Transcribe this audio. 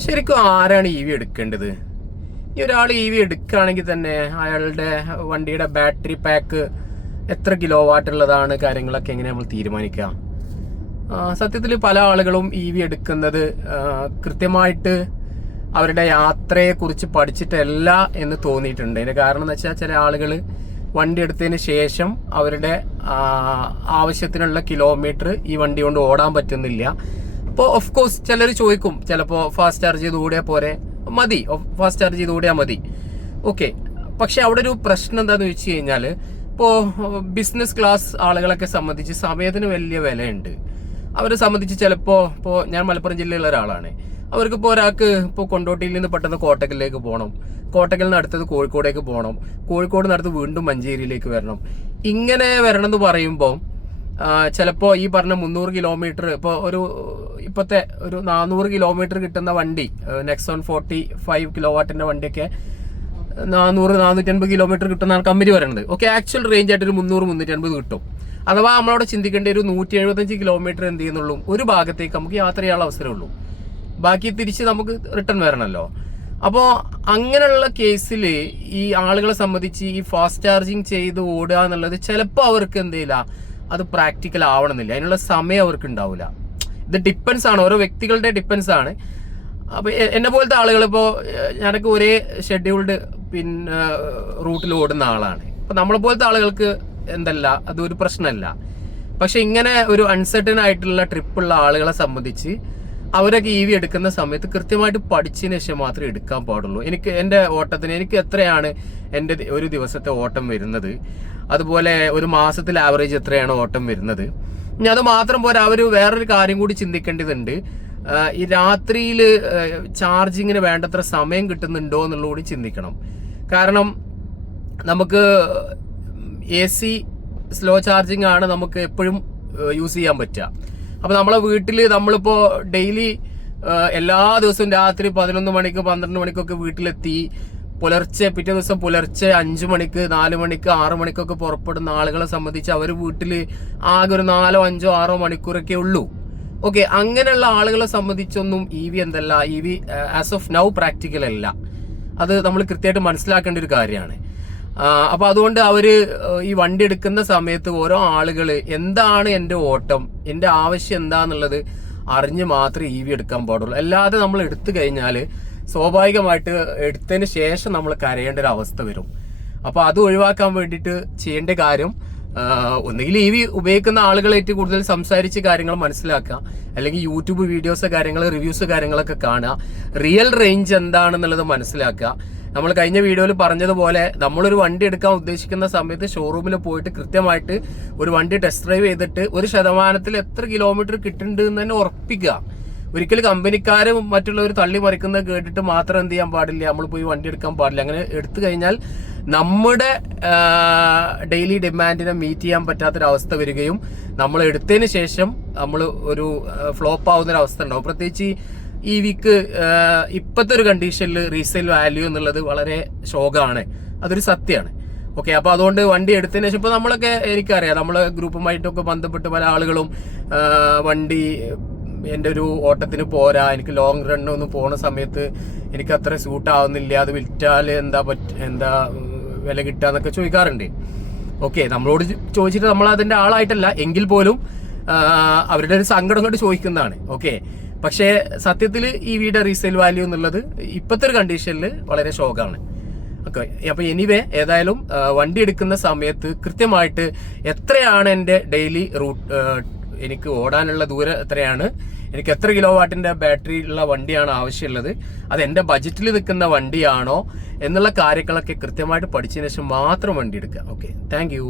ശരിക്കും ആരാണ് EV എടുക്കേണ്ടത്? ഈ ഒരാൾ EV എടുക്കുകയാണെങ്കിൽ തന്നെ അയാളുടെ വണ്ടിയുടെ ബാറ്ററി പാക്ക് എത്ര കിലോ വാട്ട് ഉള്ളതാണ്, കാര്യങ്ങളൊക്കെ എങ്ങനെ നമ്മൾ തീരുമാനിക്കുക? സത്യത്തിൽ പല ആളുകളും EV എടുക്കുന്നത് കൃത്യമായിട്ട് അവരുടെ യാത്രയെക്കുറിച്ച് പഠിച്ചിട്ടല്ല എന്ന് തോന്നിയിട്ടുണ്ട്. അതിൻ്റെ കാരണം എന്ന് വെച്ചാൽ ചില ആളുകൾ വണ്ടി എടുത്തതിന് ശേഷം അവരുടെ ആവശ്യത്തിനുള്ള കിലോമീറ്റർ ഈ വണ്ടി കൊണ്ട് ഓടാൻ പറ്റുന്നില്ല. അപ്പോൾ ഓഫ് കോഴ്സ് ചിലർ ചോദിക്കും, ചിലപ്പോൾ ഫാസ്റ്റ് ചാർജ് ചെയ്ത് ഓടിയാൽ പോരെ, മതി, ഫാസ്റ്റ് ചാർജ് ചെയ്ത് ഓടിയാൽ മതി, ഓക്കെ. പക്ഷെ അവിടെ ഒരു പ്രശ്നം എന്താണെന്ന് വെച്ച് കഴിഞ്ഞാൽ, ഇപ്പോൾ ബിസിനസ് ക്ലാസ് ആളുകളൊക്കെ സംബന്ധിച്ച് സമയത്തിന് വലിയ വിലയുണ്ട്. അവരെ സംബന്ധിച്ച് ചിലപ്പോൾ ഞാൻ മലപ്പുറം ജില്ലയിലുള്ള ഒരാളാണ്. അവർക്കിപ്പോൾ ഒരാൾക്ക് ഇപ്പോൾ കൊണ്ടോട്ടിയിൽ നിന്ന് പെട്ടെന്ന് കോട്ടക്കലിലേക്ക് പോകണം, കോട്ടക്കലിൽ നിന്ന് അടുത്തത് കോഴിക്കോടേക്ക് പോകണം, കോഴിക്കോട് നിന്ന് അടുത്ത് വീണ്ടും മഞ്ചേരിയിലേക്ക് വരണം. ഇങ്ങനെ വരണം എന്ന് പറയുമ്പോൾ ചിലപ്പോൾ ഈ പറഞ്ഞ 300 കിലോമീറ്റർ, ഇപ്പോൾ ഇപ്പോഴത്തെ ഒരു 400 കിലോമീറ്റർ കിട്ടുന്ന വണ്ടി, നെക്സോൺ 45 കിലോ വാട്ടിൻ്റെ വണ്ടിയൊക്കെ 400-450 കിലോമീറ്റർ കിട്ടുന്നതാണ് കമ്പനി പറയുന്നത്. ഓക്കെ, ആക്ച്വൽ റേഞ്ച് ആയിട്ട് ഒരു 300-350 കിട്ടും. അഥവാ നമ്മളവിടെ ചിന്തിക്കേണ്ട ഒരു 175 കിലോമീറ്റർ എന്ത് ചെയ്യുന്നുള്ളൂ, ഒരു ഭാഗത്തേക്ക് നമുക്ക് യാത്ര ചെയ്യാനുള്ള അവസരമുള്ളൂ, ബാക്കി തിരിച്ച് നമുക്ക് റിട്ടേൺ വരണമല്ലോ. അപ്പോൾ അങ്ങനെയുള്ള കേസിൽ ഈ ആളുകളെ സംബന്ധിച്ച് ഈ ഫാസ്റ്റ് ചാർജിങ് ചെയ്ത് ഓടുക എന്നുള്ളത് ചിലപ്പോൾ അവർക്ക് എന്ത് ചെയ്യില്ല, അത് പ്രാക്ടിക്കൽ ആവണമെന്നില്ല, അതിനുള്ള സമയം അവർക്ക് ഉണ്ടാവില്ല. ഇത് ഡിപ്പെൻസ് ആണ്, ഓരോ വ്യക്തികളുടെ ഡിപ്പെൻസ് ആണ്. അപ്പോൾ എന്നെ പോലത്തെ ആളുകൾ, ഇപ്പോൾ ഞാനൊക്കെ ഒരേ ഷെഡ്യൂൾഡ് റൂട്ടിൽ ഓടുന്ന ആളാണ്. അപ്പോൾ നമ്മളെ പോലത്തെ ആളുകൾക്ക് എന്തല്ല, അതൊരു പ്രശ്നമല്ല. പക്ഷെ ഇങ്ങനെ ഒരു അൺസർട്ടൺ ആയിട്ടുള്ള ട്രിപ്പുള്ള ആളുകളെ സംബന്ധിച്ച് അവരൊക്കെ EV എടുക്കുന്ന സമയത്ത് കൃത്യമായിട്ട് പഠിച്ചതിന് ശേഷം മാത്രമേ എടുക്കാൻ പാടുള്ളൂ. എൻ്റെ ഓട്ടത്തിന് എനിക്ക് എത്രയാണ് എൻ്റെ ഒരു ദിവസത്തെ ഓട്ടം വരുന്നത്, അതുപോലെ ഒരു മാസത്തിൽ ആവറേജ് എത്രയാണ് ഓട്ടം വരുന്നത്. ഇനി അത് മാത്രം പോരാ, അവർ വേറൊരു കാര്യം കൂടി ചിന്തിക്കേണ്ടതുണ്ട്. ഈ രാത്രിയിൽ ചാർജിങ്ങിന് വേണ്ടത്ര സമയം കിട്ടുന്നുണ്ടോ എന്നുള്ളത് കൂടി ചിന്തിക്കണം. കാരണം നമുക്ക് AC സ്ലോ ചാർജിങ് ആണ് നമുക്ക് എപ്പോഴും യൂസ് ചെയ്യാൻ പറ്റുക. അപ്പോൾ നമ്മളെ വീട്ടിൽ നമ്മളിപ്പോൾ ഡെയിലി എല്ലാ ദിവസവും രാത്രി 11 മണിക്ക് 12 മണിക്കൊക്കെ വീട്ടിലെത്തി പുലർച്ചെ പിറ്റേ ദിവസം പുലർച്ചെ 5 മണിക്ക് 4 മണിക്ക് 6 മണിക്കൊക്കെ പുറപ്പെടുന്ന ആളുകളെ സംബന്ധിച്ച് അവർ വീട്ടിൽ ആകെ ഒരു 4, 5, 6 മണിക്കൂറൊക്കെ ഉള്ളൂ. ഓക്കെ, അങ്ങനെയുള്ള ആളുകളെ സംബന്ധിച്ചൊന്നും EV എന്തല്ല, EV as of now practical അല്ല. അത് നമ്മൾ കൃത്യമായിട്ട് മനസ്സിലാക്കേണ്ട ഒരു കാര്യമാണ്. അപ്പോൾ അതുകൊണ്ട് അവർ ഈ വണ്ടി എടുക്കുന്ന സമയത്ത് ഓരോ ആളുകൾ എന്താണ് എൻ്റെ ഓട്ടം, എൻ്റെ ആവശ്യം എന്താണെന്നുള്ളത് അറിഞ്ഞ് മാത്രമേ EV എടുക്കാൻ പാടുള്ളൂ. അല്ലാതെ നമ്മൾ എടുത്തു കഴിഞ്ഞാൽ സ്വാഭാവികമായിട്ട് എടുത്തതിന് ശേഷം നമ്മൾ കരയേണ്ട ഒരു അവസ്ഥ വരും. അപ്പോൾ അത് ഒഴിവാക്കാൻ വേണ്ടിയിട്ട് ചെയ്യേണ്ട കാര്യം, ഒന്നുകിൽ EV ഉപയോഗിക്കുന്ന ആളുകളായിട്ട് കൂടുതൽ സംസാരിച്ച് കാര്യങ്ങൾ മനസ്സിലാക്കുക, അല്ലെങ്കിൽ യൂട്യൂബ് വീഡിയോസ് കാര്യങ്ങൾ റിവ്യൂസ് കാര്യങ്ങളൊക്കെ കാണുക, റിയൽ റേഞ്ച് എന്താണെന്നുള്ളത് മനസ്സിലാക്കുക. നമ്മൾ കഴിഞ്ഞ വീഡിയോയിൽ പറഞ്ഞതുപോലെ നമ്മളൊരു വണ്ടി എടുക്കാൻ ഉദ്ദേശിക്കുന്ന സമയത്ത് ഷോറൂമിൽ പോയിട്ട് കൃത്യമായിട്ട് ഒരു വണ്ടി ടെസ്റ്റ് ഡ്രൈവ് ചെയ്തിട്ട് 1% എത്ര കിലോമീറ്റർ കിട്ടുന്നുണ്ട് എന്ന് തന്നെ ഉറപ്പിക്കുക. ഒരിക്കലും കമ്പനിക്കാരും മറ്റുള്ളവർ തള്ളി മറിക്കുന്നത് കേട്ടിട്ട് മാത്രം എന്ത് ചെയ്യാൻ പാടില്ല, നമ്മൾ പോയി വണ്ടി എടുക്കാൻ പാടില്ല. അങ്ങനെ എടുത്തു കഴിഞ്ഞാൽ നമ്മുടെ ഡെയിലി ഡിമാൻഡിനെ മീറ്റ് ചെയ്യാൻ പറ്റാത്തൊരവസ്ഥ വരികയും നമ്മൾ എടുത്തതിന് ശേഷം നമ്മൾ ഒരു ഫ്ലോപ്പ് ആവുന്നൊരവസ്ഥ ഉണ്ടാവും. പ്രത്യേകിച്ച് EVക്ക് ഇപ്പോഴത്തെ ഒരു കണ്ടീഷനിൽ റീസെയിൽ വാല്യൂ എന്നുള്ളത് വളരെ ശോകമാണ്, അതൊരു സത്യമാണ്. ഓക്കെ, അപ്പോൾ അതുകൊണ്ട് വണ്ടി എടുത്തതിന് ശേഷം ഇപ്പോൾ നമ്മളൊക്കെ എനിക്കറിയാം, നമ്മൾ ഗ്രൂപ്പുമായിട്ടൊക്കെ ബന്ധപ്പെട്ട് പല ആളുകളും വണ്ടി എൻ്റെ ഒരു ഓട്ടത്തിന് പോരാ, എനിക്ക് ലോങ് റണ്ണൊന്നും പോണ സമയത്ത് എനിക്ക് അത്ര സൂട്ട് ആവുന്നില്ല, അത് വിറ്റാൽ എന്താ വില കിട്ടുക എന്നൊക്കെ ചോദിക്കാറുണ്ട്. ഓക്കെ, നമ്മളോട് ചോദിച്ചിട്ട് നമ്മൾ അതിൻ്റെ ആളായിട്ടല്ല, എങ്കിൽ പോലും അവരുടെ ഒരു സങ്കടം കൊണ്ട് ചോദിക്കുന്നതാണ്. ഓക്കെ, പക്ഷേ സത്യത്തിൽ EVയുടെ റീസെയിൽ വാല്യൂ എന്നുള്ളത് ഇപ്പോഴത്തെ ഒരു കണ്ടീഷനിൽ വളരെ ശോകമാണ്. ഓക്കെ, അപ്പോൾ എനിവേ ഏതായാലും വണ്ടി എടുക്കുന്ന സമയത്ത് കൃത്യമായിട്ട് എത്രയാണ് എൻ്റെ ഡെയിലി റൂട്ട്, എനിക്ക് ഓടാനുള്ള ദൂരം എത്രയാണ്, എനിക്ക് എത്ര കിലോ വാട്ടിൻ്റെ ബാറ്ററി ഉള്ള വണ്ടിയാണ് ആവശ്യമുള്ളത്, അത് എൻ്റെ ബജറ്റിൽ നിൽക്കുന്ന വണ്ടിയാണോ എന്നുള്ള കാര്യങ്ങളൊക്കെ കൃത്യമായിട്ട് പഠിച്ചതിന് ശേഷം മാത്രം വണ്ടി എടുക്കുക. Okay, thank you.